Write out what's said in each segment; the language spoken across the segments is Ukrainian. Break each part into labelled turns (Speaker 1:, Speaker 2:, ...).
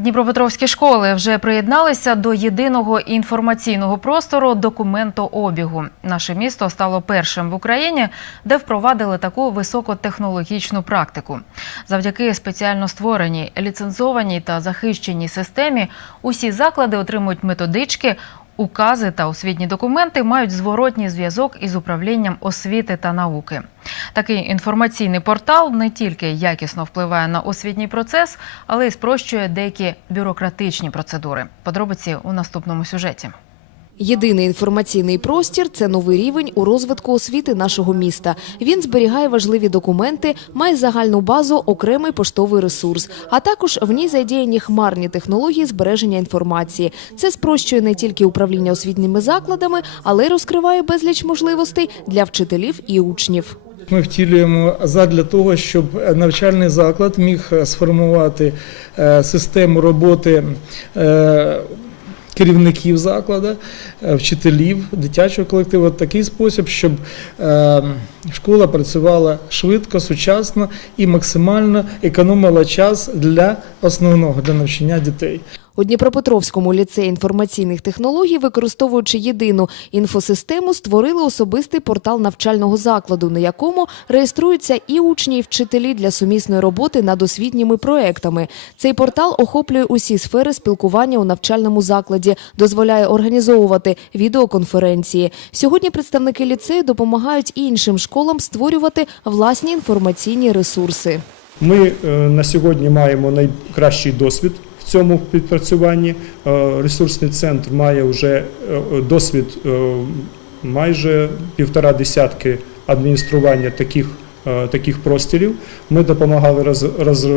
Speaker 1: Дніпропетровські школи вже приєдналися до єдиного інформаційного простору документообігу. Наше місто стало першим в Україні, де впровадили таку високотехнологічну практику. Завдяки спеціально створеній, ліцензованій та захищеній системі усі заклади отримують методички. Укази та освітні документи мають зворотній зв'язок із управлінням освіти та науки. Такий інформаційний портал не тільки якісно впливає на освітній процес, але й спрощує деякі бюрократичні процедури. Подробиці у наступному сюжеті.
Speaker 2: Єдиний інформаційний простір це новий рівень у розвитку освіти нашого міста. Він зберігає важливі документи, має загальну базу, окремий поштовий ресурс, а також в ній задіяні хмарні технології збереження інформації. Це спрощує не тільки управління освітніми закладами, але й розкриває безліч можливостей для вчителів і учнів.
Speaker 3: Ми втілюємо задля того, щоб навчальний заклад міг сформувати е, систему роботи е, керівників закладу, е, вчителів, дитячого колективу в такий спосіб, щоб е, школа працювала швидко, сучасно і максимально економила час для основного для навчання дітей.
Speaker 2: У Дніпропетровському ліцеї інформаційних технологій, використовуючи єдину інфосистему, створили особистий портал навчального закладу, на якому реєструються і учні, і вчителі для сумісної роботи над освітніми проектами. Цей портал охоплює усі сфери спілкування у навчальному закладі, дозволяє організовувати відеоконференції. Сьогодні представники ліцею допомагають іншим школам створювати власні інформаційні ресурси.
Speaker 4: Ми е, на сьогодні маємо найкращий досвід цьому відпрацюванні. Е, Ресурсний центр має вже е, досвід е, майже півтора десятки адміністрування таких. Таких простірів ми допомагали роз, роз,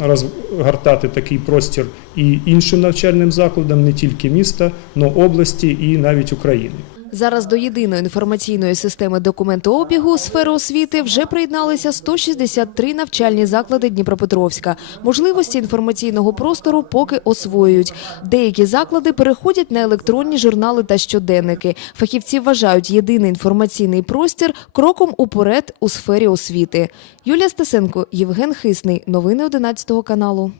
Speaker 4: розгортати такий простір і іншим навчальним закладам, не тільки міста, але області і навіть України.
Speaker 2: Зараз до єдиної інформаційної системи документообігу сфери освіти вже приєдналися 163 навчальні заклади Дніпропетровська. Можливості інформаційного простору поки освоюють. Деякі заклади переходять на електронні журнали та щоденники. Фахівці вважають єдиний інформаційний простір кроком уперед у сфері освіти. Юлія Стасенко, Євген Хисний. Новини 11 каналу.